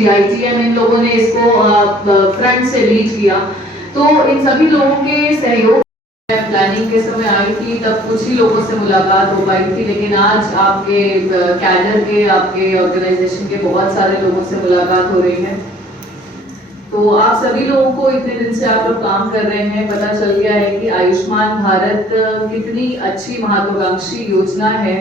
जी, ITM इन लोगों ने इसको फ्रंट से लीड किया। तो इन सभी लोगों के सहयोग प्लानिंग के समय आई थी, तब कुछ ही लोगों से मुलाकात हो पाई थी, लेकिन आज आपके कैडर के, आपके ऑर्गेनाइजेशन के बहुत सारे लोगों से मुलाकात हो रही है। तो आप सभी लोगों को इतने दिन से आप लोग काम कर रहे हैं, पता चल गया है कि आयुष्मान भारत कितनी अच्छी महत्वाकांक्षी योजना है।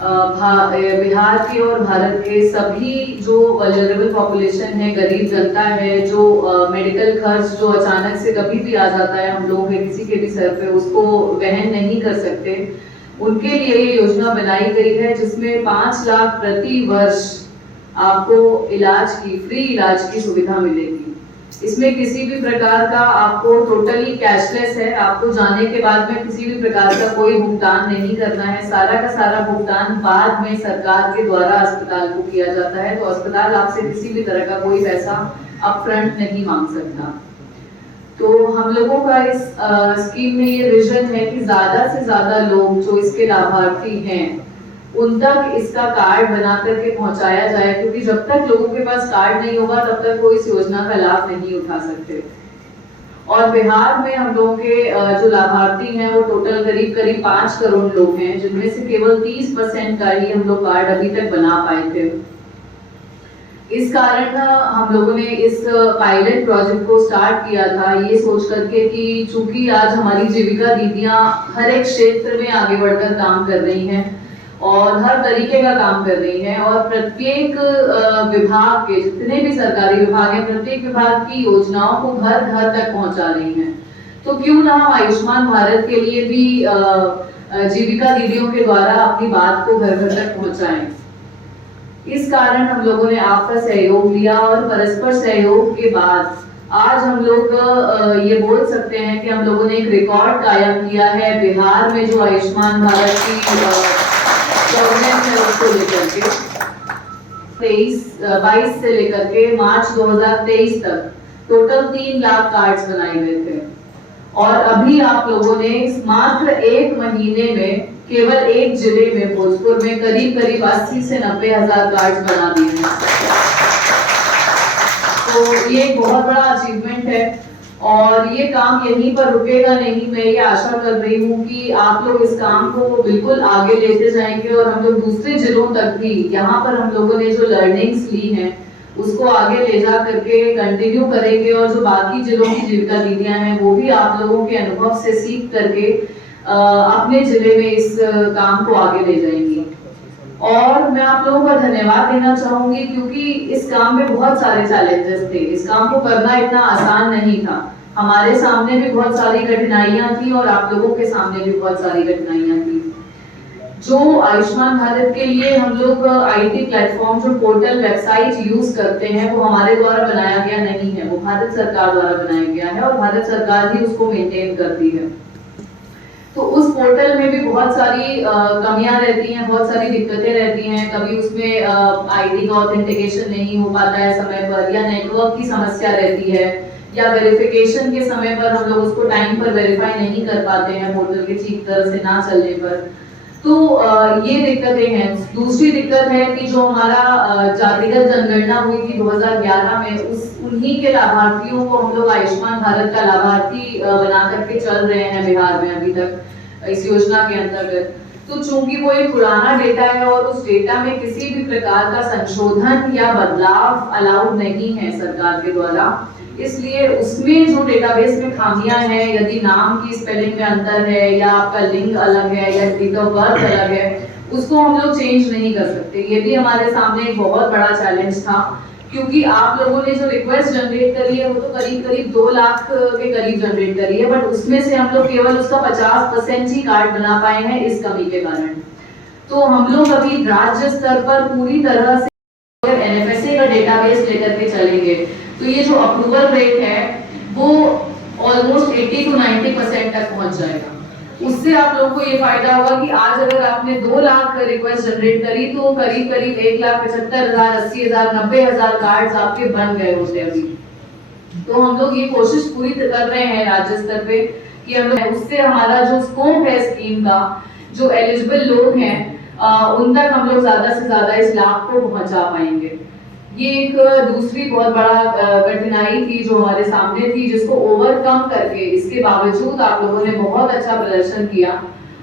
बिहार के और भारत के सभी जो वल्नरेबल पॉपुलेशन है, गरीब जनता है, जो मेडिकल खर्च जो अचानक से कभी भी आ जाता है हम लोगों के किसी के भी सर पे, उसको वहन नहीं कर सकते, उनके लिए ये योजना बनाई गई है, जिसमें 5 लाख प्रति वर्ष आपको इलाज की, फ्री इलाज की सुविधा मिलेगी। इसमें किसी भी प्रकार का आपको टोटली कैशलेस है, आपको जाने के बाद में किसी भी प्रकार का कोई भुगतान नहीं करना है। सारा का सारा भुगतान बाद में सरकार के द्वारा अस्पताल को किया जाता है, तो अस्पताल आपसे किसी भी तरह का कोई पैसा अपफ्रंट नहीं मांग सकता। तो हम लोगों का इस स्कीम में ये विजन है कि ज्यादा से ज्यादा लोग जो इसके लाभार्थी हैं उन तक इसका कार्ड बना करके पहुंचाया जाए, क्योंकि जब तक लोगों के पास कार्ड नहीं होगा तब तक वो इस योजना का लाभ नहीं उठा सकते। और बिहार में हम लोगों के जो लाभार्थी हैं वो टोटल करीब 5 करोड़ लोग हैं, जिनमें से केवल 30% का ही हम लोग कार्ड अभी तक बना पाए थे। इस कारण हम लोगों ने इस पायलट प्रोजेक्ट को स्टार्ट किया था, ये सोच करके कि चूंकि आज हमारी जीविका दीदियां हर एक क्षेत्र में आगे बढ़कर काम कर रही हैं और हर तरीके का काम कर रही हैं, और प्रत्येक विभाग के जितने भी सरकारी विभाग हैं, प्रत्येक विभाग की योजनाओं को घर घर तक पहुंचा रही हैं। तो क्यों ना हम आयुष्मान भारत के लिए भी जीविका दीदियों के द्वारा अपनी बात को घर घर तक पहुंचाएं। इस कारण हम लोगों ने आपका सहयोग लिया और परस्पर सहयोग के बाद आज हम लोग ये बोल सकते हैं कि हम लोगों ने एक रिकॉर्ड कायम किया है बिहार में, जो आयुष्मान भारत की गवर्नमेंट है उसको लेकर के 22 से लेकर के मार्च 2023 तक टोटल 3 लाख कार्ड्स बनाए गए थे, और अभी आप लोगों ने मात्र 1 महीने में केवल एक जिले में, भोजपुर में करीब 80 से 90 हजार कार्ड्स बना दिए हैं। तो ये एक बहुत बड़ा अचीवमेंट है और ये काम यहीं पर रुकेगा नहीं। मैं ये आशा कर रही हूँ कि आप लोग इस काम को बिल्कुल आगे लेते जाएंगे और हम लोग दूसरे जिलों तक भी, यहाँ पर हम लोगों ने जो लर्निंग्स ली हैं उसको आगे ले जा करके कंटिन्यू करेंगे, और जो बाकी जिलों की जीविका दीदियां हैं वो भी आप लोगों के अनुभव से सीख करके अपने जिले में इस काम को आगे ले जाएंगी। और मैं आप लोगों का धन्यवाद देना चाहूंगी, क्योंकि इस काम में बहुत सारे चैलेंजेस थे, इस काम को करना इतना आसान नहीं था। हमारे सामने भी बहुत सारी कठिनाइयां थी और आप लोगों के सामने भी बहुत सारी कठिनाइयां थी। जो आयुष्मान भारत के लिए हम लोग IT प्लेटफॉर्म, जो पोर्टल वेबसाइट यूज करते हैं, वो हमारे द्वारा बनाया गया नहीं है, वो भारत सरकार द्वारा बनाया गया है और भारत सरकार ही उसको मेंटेन करती है। तो उस पोर्टल में भी बहुत सारी कमियां रहती हैं, बहुत सारी दिक्कतें रहती हैं। कभी उसमें ID का ऑथेंटिकेशन नहीं हो पाता है समय पर, या नेटवर्क की समस्या रहती है, या वेरिफिकेशन के समय पर हम लोग उसको टाइम पर वेरीफाई नहीं कर पाते हैं पोर्टल के ठीक तरह से ना चलने पर। तो ये दिक्कतें हैं। दूसरी दिक्कत है कि जो हमारा जातिगत जनगणना हुई थी 2011 में, उन्हीं के लाभार्थियों को हम लोग आयुष्मान भारत का लाभार्थी बना करके चल रहे हैं बिहार में अभी तक इस योजना के अंतर्गत। तो चूंकि वो एक पुराना डेटा है और उस डेटा में किसी भी प्रकार का संशोधन या बदलाव अलाउड नहीं है सरकार के द्वारा, इसलिए उसमें जो डेटाबेस में खामियां हैं, यदि नाम की स्पेलिंग में अंतर है, या आपका लिंग अलग है, या डेट ऑफ बर्थ अलग है, उसको हम लोग चेंज नहीं कर सकते। ये भी हमारे सामने एक बहुत बड़ा चैलेंज था, क्योंकि आप लोगों ने जो रिक्वेस्ट जनरेट करी है वो तो करीब 2 लाख के करीब जनरेट करी है, बट उसमें से हम लोग केवल उसका 50% ही कार्ड बना पाए हैं इस कमी के कारण। तो हम लोग अभी राज्य स्तर पर पूरी तरह से NFSA का डेटाबेस लेकर के चलेंगे, तो ये जो अप्रूवल रेट है वो ऑलमोस्ट 80 to 90% तक पहुंच जाएगा। उससे आप लोगों को ये फायदा होगा कि आज अगर आपने 2 लाख रिक्वेस्ट जनरेट करी तो करीब 1,75,000, 80,000, 90,000 कार्ड्स आपके बन गए होते अभी। तो हम लोग ये कोशिश पूरी कर रहे हैं राज्य स्तर पे कि हम उससे हमारा जो स्कोप है स्कीम का, जो एलिजिबल लोग हैं उन तक हम लोग ज्यादा से ज्यादा इस लाभ को पहुंचा पाएंगे। ये एक दूसरी बहुत बड़ा कठिनाई थी जो हमारे सामने थी, जिसको ओवरकम करके इसके बावजूद आप लोगों ने बहुत अच्छा प्रदर्शन किया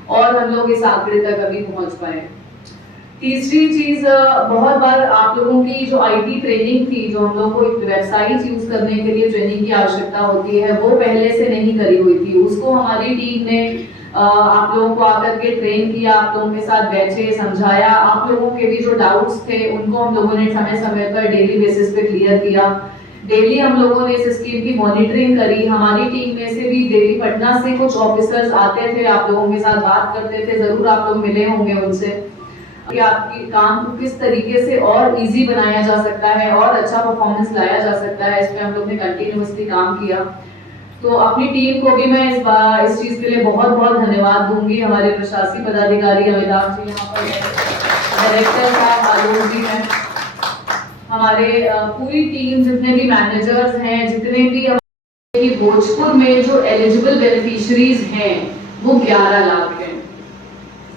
और हम लोग इस आंकड़े तक अभी पहुंच पाए। तीसरी चीज, बहुत बार आप लोगों की जो आईटी ट्रेनिंग थी, जो हम लोग को एक वेबसाइट यूज करने के लिए ट्रेनिंग की आवश्यकता होती है, वो पहले से नहीं करी हुई थी। उसको हमारी टीम ने आप लोगों को आकर के ट्रेन किया, आप लोगों के साथ बैठे, समझाया, आप लोगों के भी जो डाउट्स थे उनको हम लोगों ने समय समय पर डेली बेसिस पे क्लियर किया। डेली हम लोगों ने इस स्कीम की मॉनिटरिंग करी। हमारी टीम में से भी दिल्ली पटना से कुछ ऑफिसर्स आते थे, आप लोगों के साथ बात करते थे, जरूर आप लोग मिले होंगे उनसे कि आपके काम को किस तरीके से और इजी बनाया जा सकता है और अच्छा परफॉर्मेंस लाया जा सकता है। इस पे हम लोग ने कंटिन्यूअसली काम किया। तो अपनी टीम को भी मैं इस चीज के लिए बहुत बहुत धन्यवाद दूंगी। हमारे प्रशासकीय पदाधिकारी अमिताभ जी यहाँ पर है, डायरेक्टर साहब आलोक जी हैं, हमारे पूरी टीम, जितने भी मैनेजर्स हैं, जितने भी भोजपुर में जो एलिजिबल बेनिफिशियरीज हैं वो 11 लाख हैं।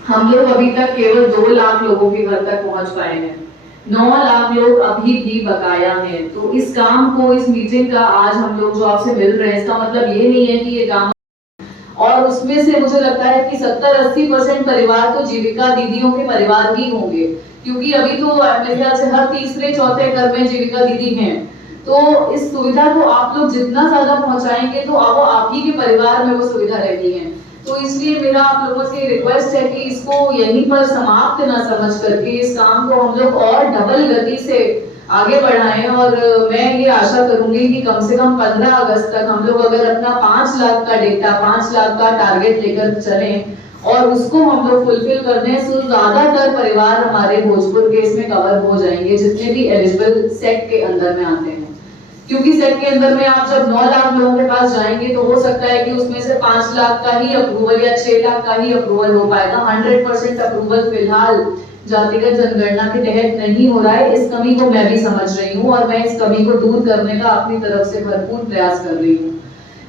हम लोग अभी तक केवल 2 लाख लोगों के घर तक पहुंच पाए हैं। 9 लाख लोग अभी भी बकाया हैं। तो इस काम को, इस मीटिंग का आज हम लोग जो आपसे मिल रहे हैं, इसका मतलब ये नहीं है कि ये काम, और उसमें से मुझे लगता है कि 70-80% परिवार तो जीविका दीदियों के परिवार ही होंगे, क्योंकि अभी तो मेरे ख्याल से हर तीसरे चौथे घर में जीविका दीदी हैं। तो इस सुविधा को आप लोग जितना ज्यादा पहुंचाएंगे तो वो आप ही के परिवार में वो सुविधा रहती है। तो इसलिए मेरा आप लोगों से रिक्वेस्ट है कि इसको यहीं पर समाप्त ना समझ करके इस काम को हम लोग और डबल गति से आगे बढ़ाएं। और मैं ये आशा करूंगी कि कम से कम 15 अगस्त तक हम लोग अगर अपना 5 लाख का डेटा, 5 लाख का टारगेट लेकर चलें और उसको हम लोग फुलफिल कर दें, तो ज्यादातर परिवार हमारे भोजपुर के इसमें कवर हो जाएंगे, जितने भी एलिजिबल सेट के अंदर में आते हैं। क्योंकि सेट के अंदर में आप जब 9 लाख लोगों के पास जाएंगे तो हो सकता है कि उसमें से 5 लाख का ही अप्रूवल या 6 लाख का ही अप्रूवल हो पाएगा। 100% अप्रूवल फिलहाल जातिगत जनगणना के तहत नहीं हो रहा है। इस कमी को मैं भी समझ रही हूँ और मैं इस कमी को दूर करने का अपनी तरफ से भरपूर प्रयास कर रही हूँ।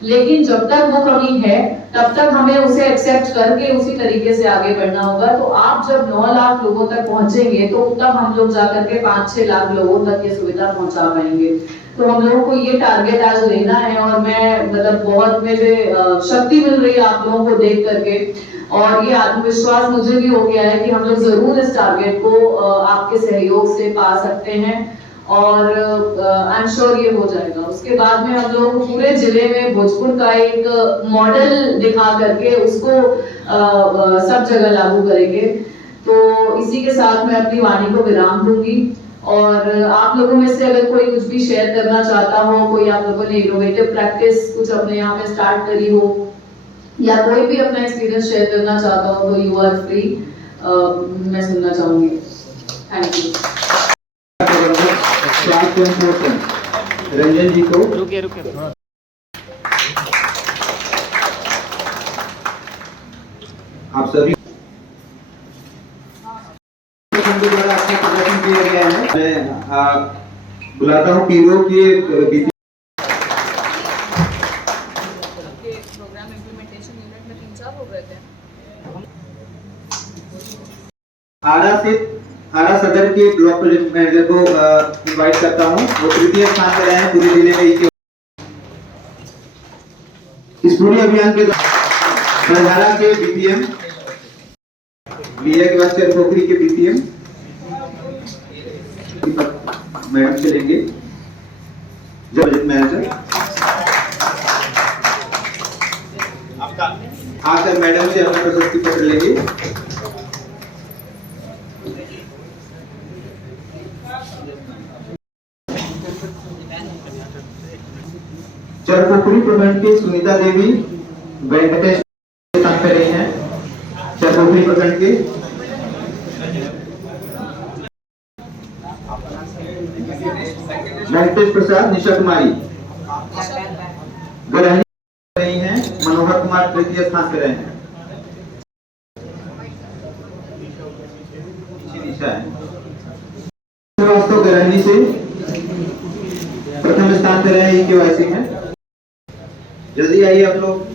लेकिन जब तक वो कमी है तब तक हमें उसे एक्सेप्ट करके उसी तरीके से आगे बढ़ना होगा। तो आप जब 9 लाख लोगों तक पहुंचेंगे तो तब हम लोग जाकर के 5-6 लाख लोगों तक ये सुविधा पहुंचा पाएंगे। तो हम लोगों को ये टारगेट आज लेना है और मैं मतलब बहुत मुझे शक्ति मिल रही है आप लोगों को देख करके, और ये आत्मविश्वास मुझे भी हो गया है कि हम लोग जरूर इस टारगेट को आपके सहयोग से पा सकते हैं और आई एम श्योर ये हो जाएगा। उसके बाद में हम लोग पूरे जिले में भोजपुर का एक मॉडल दिखा करके उसको सब जगह लागू करेंगे। तो इसी के साथ मैं अपनी वाणी को विराम दूंगी और आप लोगों में से अगर कोई कुछ भी शेयर करना चाहता हो, कोई आप लोगों ने इनोवेटिव प्रैक्टिस कुछ अपने यहाँ पे स्टार्ट करी हो या कोई भी अपना एक्सपीरियंस शेयर करना चाहता हो तो यू आर फ्री, मैं सुनना चाहूंगी। Thank you. रंजन जी को रुके आप सभी द्वारा अच्छा प्रदर्शन किया गया है। मैं बुलाता हूँ पीरो के प्रोग्राम इम्प्लीमेंटेशन यूनिट में 3-4 हो गए थे। आरा सदर के ब्लॉक प्रोजेक्ट मैनेजर को इनवाइट करता हूँ। वो तृतीय स्थान पर आए हैं पूरे जिले में। इस पूरे अभियान के दौरान के बीपीएम, लिया के बाद चरपोखरी के बीपीएम मैडम चलेंगे, प्रोजेक्ट मैनेजर आकर मैडम से अपना प्रशस्ति पत्र लेंगे। चरपोखरी प्रखंड की सुनीता देवी वेंकटेश स्थान पर रही हैं। चरपोखरी प्रखंड के वेंकटेश प्रसाद, निशा कुमारी गरहनी रही हैं। मनोहर कुमार तृतीय स्थान पर रहे हैं। निशा है श्रीवास्तव गरहनी से प्रथम स्थान पर रहे हैं। केवाईसी में जल्दी आइए आप लोग।